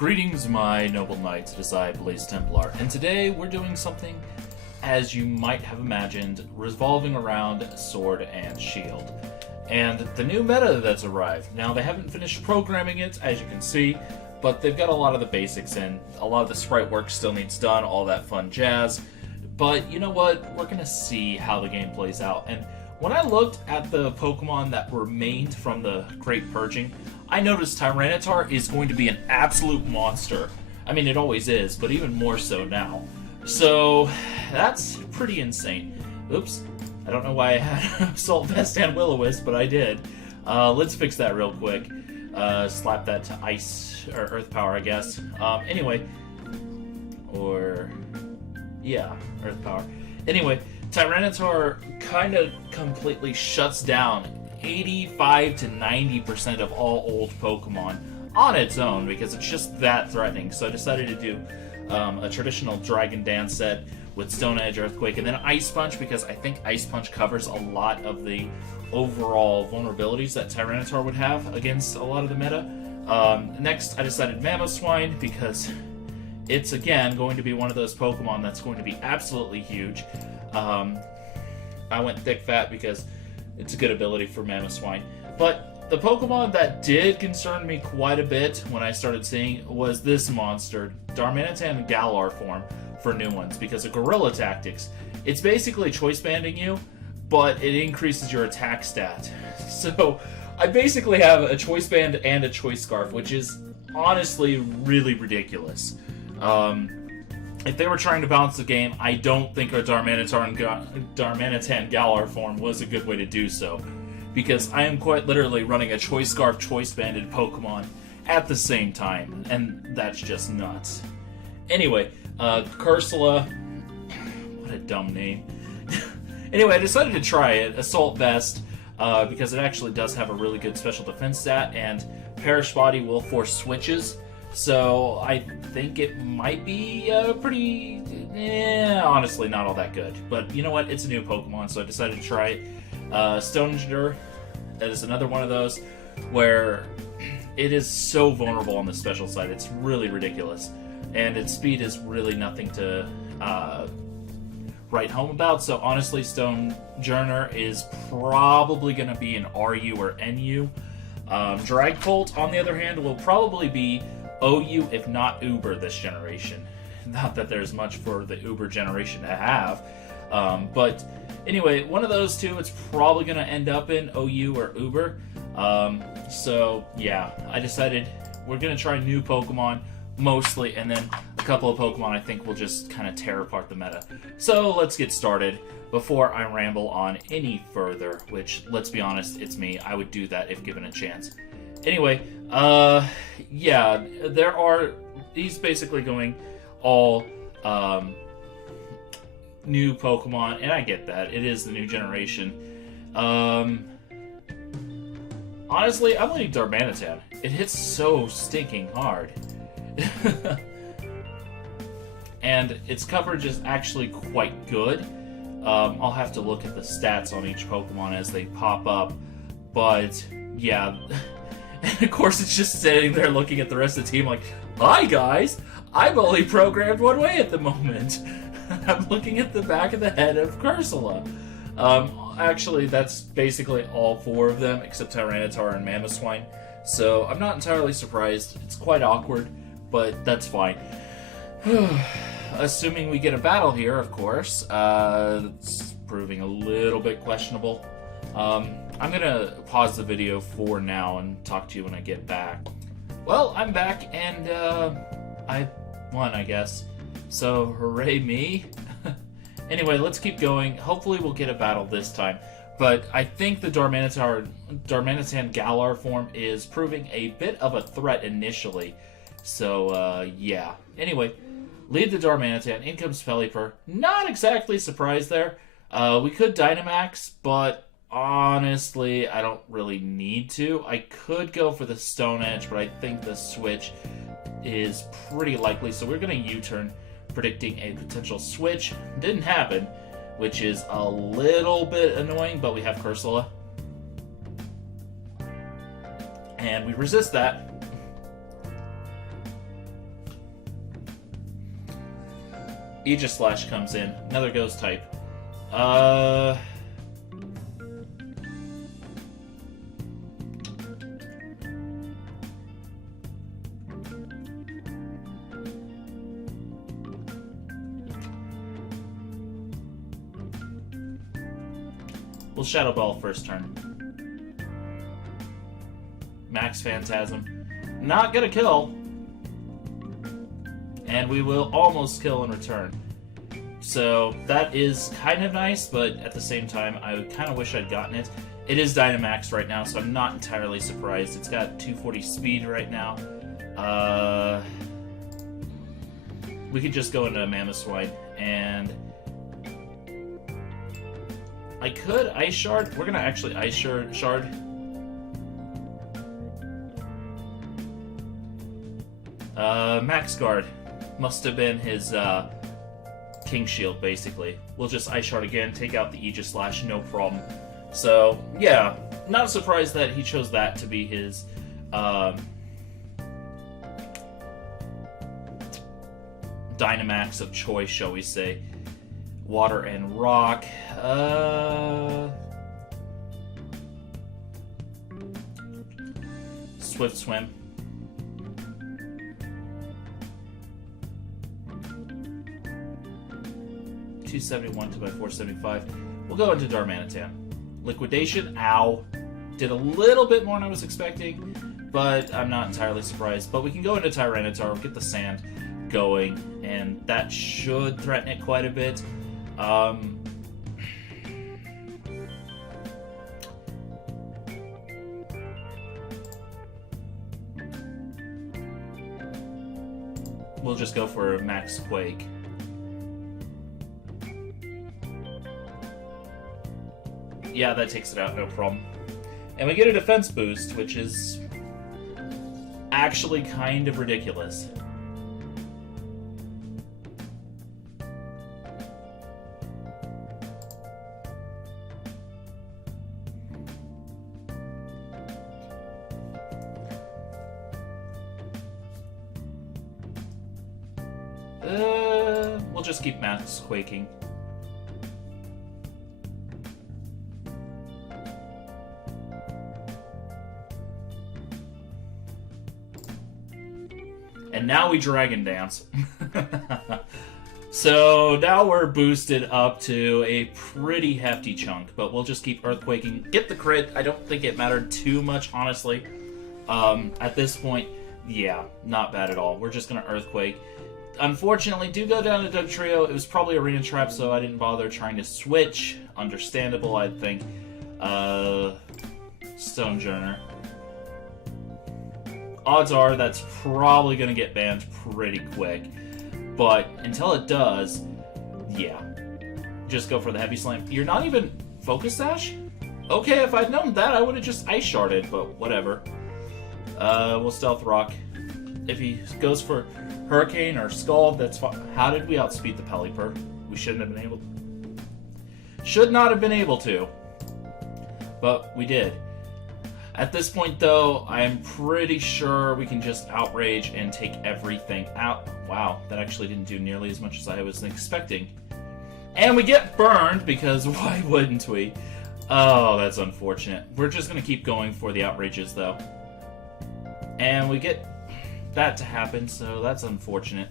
Greetings, my noble knights, it is I, Blaze Templar, and today we're doing something, as you might have imagined, revolving around sword and shield. And the new meta that's arrived. Now, they haven't finished programming it, as you can see, but they've got a lot of the basics in. A lot of the sprite work still needs done, all that fun jazz. But you know what? We're going to see how the game plays out. And when I looked at the Pokemon that remained from the Great Purging, I noticed Tyranitar is going to be an absolute monster. I mean, it always is, but even more so now. So, that's pretty insane. Oops. I don't know why I had Assault Vest and Will-O-Wisp, but I did. Let's fix that real quick. Slap that to Ice, or Earth Power, I guess. Anyway. Or... yeah, Earth Power. Anyway, Tyranitar kind of completely shuts down 85 to 90% of all old Pokemon on its own because it's just that threatening. So I decided to do a traditional Dragon Dance set with Stone Edge, Earthquake, and then Ice Punch because I think Ice Punch covers a lot of the overall vulnerabilities that Tyranitar would have against a lot of the meta. Next, I decided Mamoswine because it's, again, going to be one of those Pokemon that's going to be absolutely huge. I went Thick Fat because it's a good ability for Mamoswine. But the Pokemon that did concern me quite a bit when I started seeing was this monster, Darmanitan Galar form for new ones, because of Guerrilla Tactics. It's basically choice banding you, but it increases your attack stat. So I basically have a choice band and a choice scarf, which is honestly really ridiculous. If they were trying to balance the game, I don't think a Darmanitan Galar form was a good way to do so, because I am quite literally running a Choice Scarf, Choice Banded Pokemon at the same time, and that's just nuts. Anyway, Cursula, what a dumb name. Anyway, I decided to try it, Assault Vest, because it actually does have a really good special defense stat, and Perish Body will force switches. So I think it might be pretty, honestly not all that good. But you know what? It's a new Pokemon, so I decided to try it. Stoneger, that is another one of those where it is so vulnerable on the special side. It's really ridiculous. And its speed is really nothing to write home about. So honestly, Stonejourner is probably going to be an RU or NU. Dragcolt, on the other hand, will probably be OU, if not Uber, this generation. Not that there's much for the Uber generation to have. But anyway, one of those two, it's probably going to end up in OU or Uber. So, yeah, I decided we're going to try new Pokemon, mostly, and then a couple of Pokemon I think will just kind of tear apart the meta. So, let's get started. Before I ramble on any further, which, let's be honest, it's me. I would do that if given a chance. Anyway, yeah, there are, he's basically going all, new Pokemon, and I get that, it is the new generation. Honestly, I'm leaning Darmanitan. It hits so stinking hard. And its coverage is actually quite good. I'll have to look at the stats on each Pokemon as they pop up, but, yeah. And of course, it's just sitting there looking at the rest of the team like, hi guys, I'm only programmed one way at the moment. I'm looking at the back of the head of Cursula. Actually, that's basically all four of them, except Tyranitar and Mamoswine. So I'm not entirely surprised. It's quite awkward, but that's fine. Assuming we get a battle here, of course. It's proving a little bit questionable. I'm gonna pause the video for now and talk to you when I get back. Well, I'm back, and I won, I guess. So, hooray me. Anyway, let's keep going. Hopefully we'll get a battle this time. But I think the Darmanitan Galar form is proving a bit of a threat initially. So, yeah. Anyway, lead the Darmanitan. In comes Pelipper. Not exactly surprised there. We could Dynamax, but honestly, I don't really need to. I could go for the Stone Edge, but I think the switch is pretty likely. So we're going to U-turn, predicting a potential switch. Didn't happen, which is a little bit annoying, but we have Cursula. And we resist that. Aegis Slash comes in. Another ghost type. We'll Shadow Ball first turn. Max Phantasm. Not gonna kill. And we will almost kill in return. So that is kind of nice, but at the same time, I kind of wish I'd gotten it. It is Dynamax right now, so I'm not entirely surprised. It's got 240 speed right now. We could just go into Mamoswine, and I could Ice Shard. We're gonna actually Ice Shard. Max Guard must have been his King Shield, basically. We'll just Ice Shard again, take out the Aegis Slash, no problem. So, yeah, not surprised that he chose that to be his Dynamax of choice, shall we say. Water and Rock. Swift Swim. $271 to buy $475. We'll go into Darmanitan. Liquidation. Ow. Did a little bit more than I was expecting, but I'm not entirely surprised. But we can go into Tyranitar, get the sand going, and that should threaten it quite a bit. We'll just go for a Max Quake. Yeah, that takes it out, no problem. And we get a defense boost, which is actually kind of ridiculous. We'll just keep Max Quaking. And now we Dragon Dance. So now we're boosted up to a pretty hefty chunk, but we'll just keep Earthquaking. Get the crit. I don't think it mattered too much, honestly. At this point, yeah, not bad at all. We're just going to Earthquake. Unfortunately, do go down to Dugtrio. It was probably Arena Trap, so I didn't bother trying to switch. Understandable, I think. Stonejourner. Odds are that's probably going to get banned pretty quick. But until it does, yeah. Just go for the Heavy Slam. You're not even Focus Sash? Okay, if I'd known that, I would have just Ice Sharded, but whatever. We'll Stealth Rock. If he goes for Hurricane or Scald, that's fine. How did we outspeed the Pelipper? We shouldn't have been able to. Should not have been able to. But we did. At this point, though, I'm pretty sure we can just Outrage and take everything out. Wow, that actually didn't do nearly as much as I was expecting. And we get burned, because why wouldn't we? Oh, that's unfortunate. We're just going to keep going for the Outrages, though. And we get that to happen, so that's unfortunate.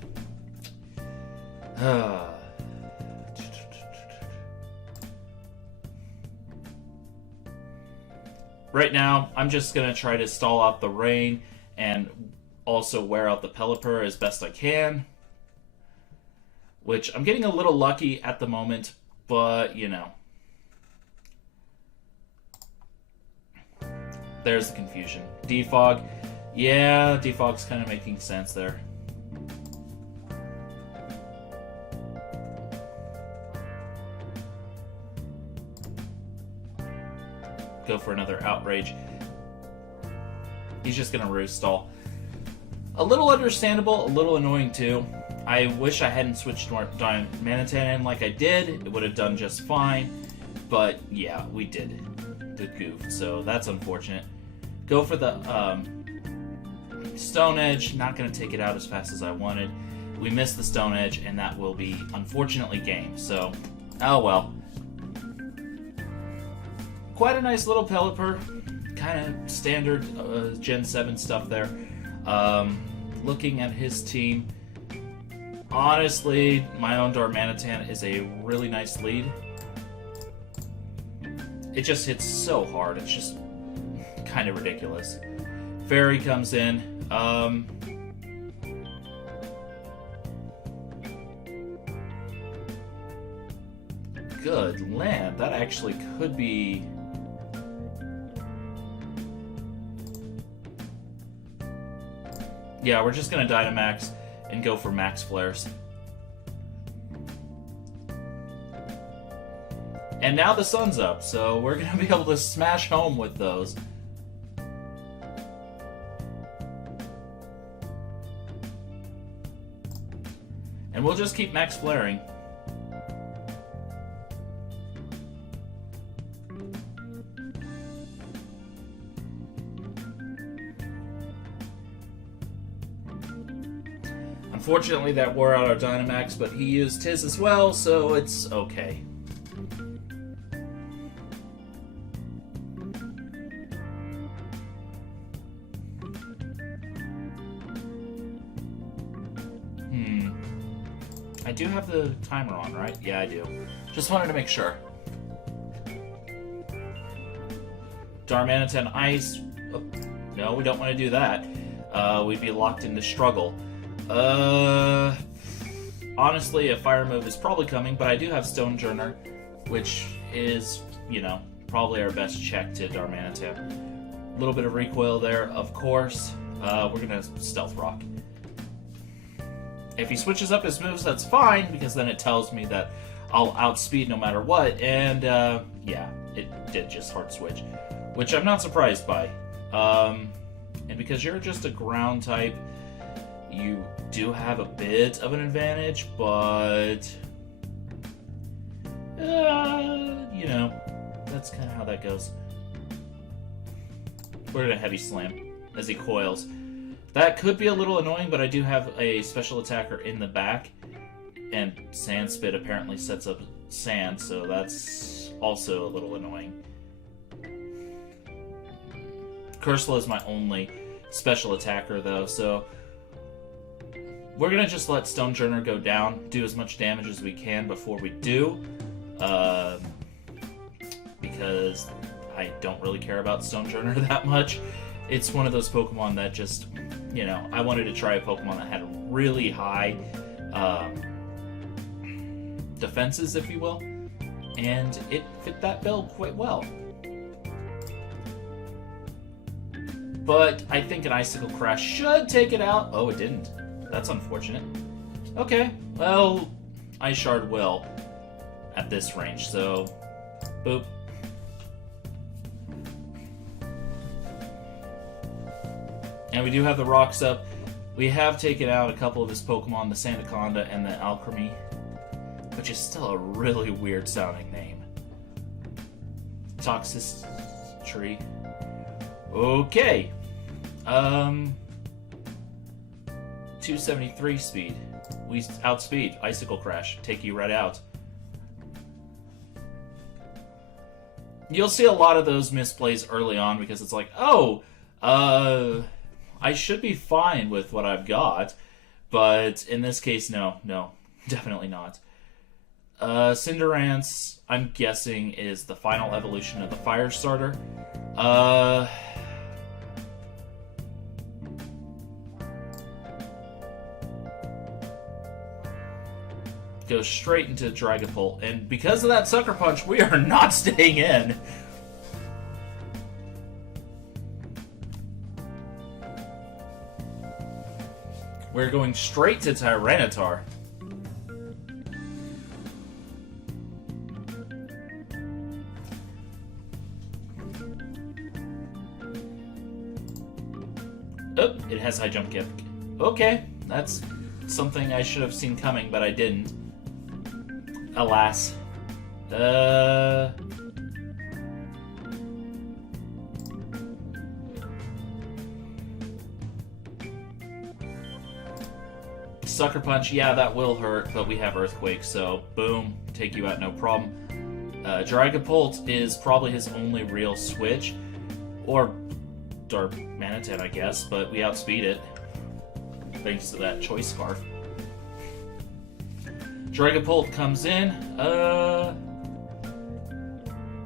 Right now, I'm just going to try to stall out the rain and also wear out the Pelipper as best I can. Which, I'm getting a little lucky at the moment, but, you know. There's the confusion. Defog. Yeah, Defog's kind of making sense there. Go for another Outrage. He's just going to Roost Stall. A little understandable, a little annoying too. I wish I hadn't switched Darmanitan in like I did. It would have done just fine. But yeah, we did the goof, so that's unfortunate. Go for the Stone Edge. Not going to take it out as fast as I wanted. we miss the Stone Edge, and that will be, unfortunately, game. So, oh well. Quite a nice little Pelipper. Kind of standard Gen 7 stuff there. Looking at his team, honestly, my own Darmanitan is a really nice lead. It just hits so hard, it's just kind of ridiculous. Fairy comes in. Good land. That actually could be... Yeah, we're just going to Dynamax and go for Max Flares. And now the sun's up, so we're going to be able to smash home with those. And we'll just keep Max Flaring. Unfortunately, that wore out our Dynamax, but he used his as well, so it's okay. I do have the timer on, right? Yeah, I do. Just wanted to make sure. Darmanitan Ice. Oh, no, we don't want to do that. We'd be locked into struggle. Honestly, a fire move is probably coming, but I do have Stonejourner, which is, you know, probably our best check to Darmanitan. A little bit of recoil there, of course. We're gonna Stealth Rock. If he switches up his moves, that's fine, because then it tells me that I'll outspeed no matter what, and yeah, it did just hard switch, which I'm not surprised by. And because you're just a ground type, you do have a bit of an advantage, but you know, that's kind of how that goes. We're gonna Heavy Slam as he coils. That could be a little annoying, but I do have a special attacker in the back, and Sand Spit apparently sets up sand, so that's also a little annoying. Cursula is my only special attacker, though, so we're going to just let Stonejourner go down, do as much damage as we can before we do, because I don't really care about Stonejourner that much. It's one of those Pokemon that just, you know, I wanted to try a Pokemon that had really high defenses, if you will, and it fit that build quite well. But I think an Icicle Crash should take it out. Oh, it didn't. That's unfortunate. Okay, well, Ice Shard will at this range, so boop. And we do have the rocks up. We have taken out a couple of his Pokemon, the Sandaconda and the Alchemy, which is still a really weird sounding name. Toxis Tree. Okay. 273 speed. We outspeed. Icicle Crash. Take you right out. You'll see a lot of those misplays early on because it's like, oh, I should be fine with what I've got, but in this case, no, definitely not. Cinderace, I'm guessing, is the final evolution of the Fire Starter. Goes straight into Dragapult, and because of that Sucker Punch, we are not staying in. We're going straight to Tyranitar. Oh, it has High Jump Kick. Okay, that's something I should have seen coming, but I didn't. Alas. Sucker Punch, yeah, that will hurt, but we have Earthquake, so boom, take you out no problem. Dragapult is probably his only real switch, or Darmanitan, I guess, but we outspeed it, thanks to that Choice Scarf. Dragapult comes in,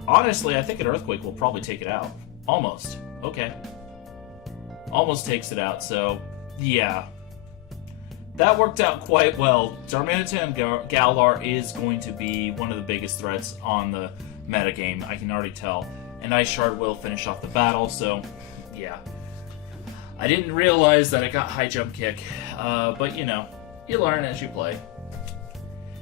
honestly, I think an Earthquake will probably take it out. Almost. Okay. Almost takes it out, so, yeah. That worked out quite well. Darmanitan Galar is going to be one of the biggest threats on the metagame, I can already tell. And Ice Shard will finish off the battle, so, yeah. I didn't realize that it got High Jump Kick, but, you know, you learn as you play.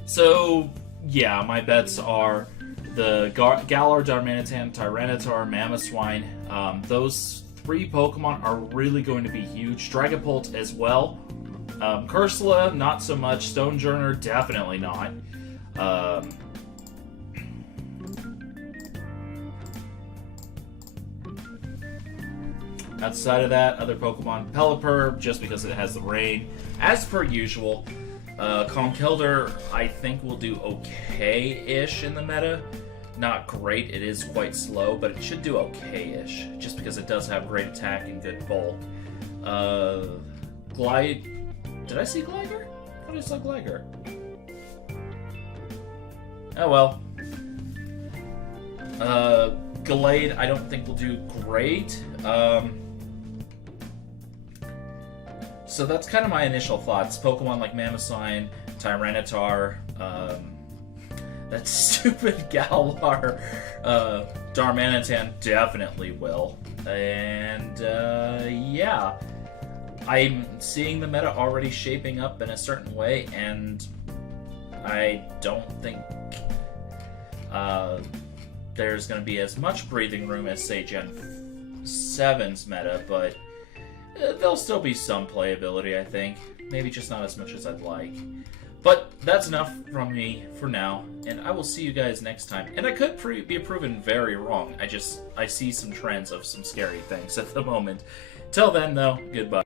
So, yeah, my bets are the Galar, Darmanitan, Tyranitar, Mamoswine. Those 3 Pokemon are really going to be huge. Dragapult as well. Cursula, not so much. Stonejourner, definitely not. Outside of that, other Pokemon, Pelipper, just because it has the rain, as per usual. Conkeldurr, I think, will do okay-ish in the meta. Not great, it is quite slow, but it should do okay-ish, just because it does have great attack and good bulk. Glide... Did I see Gligar? I thought I saw Gligar. Oh well. Gallade, I don't think will do great. So that's kind of my initial thoughts. Pokemon like Mamoswine, Tyranitar, that stupid Galar, Darmanitan definitely will. And, yeah. I'm seeing the meta already shaping up in a certain way, and I don't think there's going to be as much breathing room as, say, Gen 7's meta, but there'll still be some playability, I think. Maybe just not as much as I'd like. But that's enough from me for now, and I will see you guys next time. And I could be proven very wrong. I see some trends of some scary things at the moment. Till then, though, goodbye.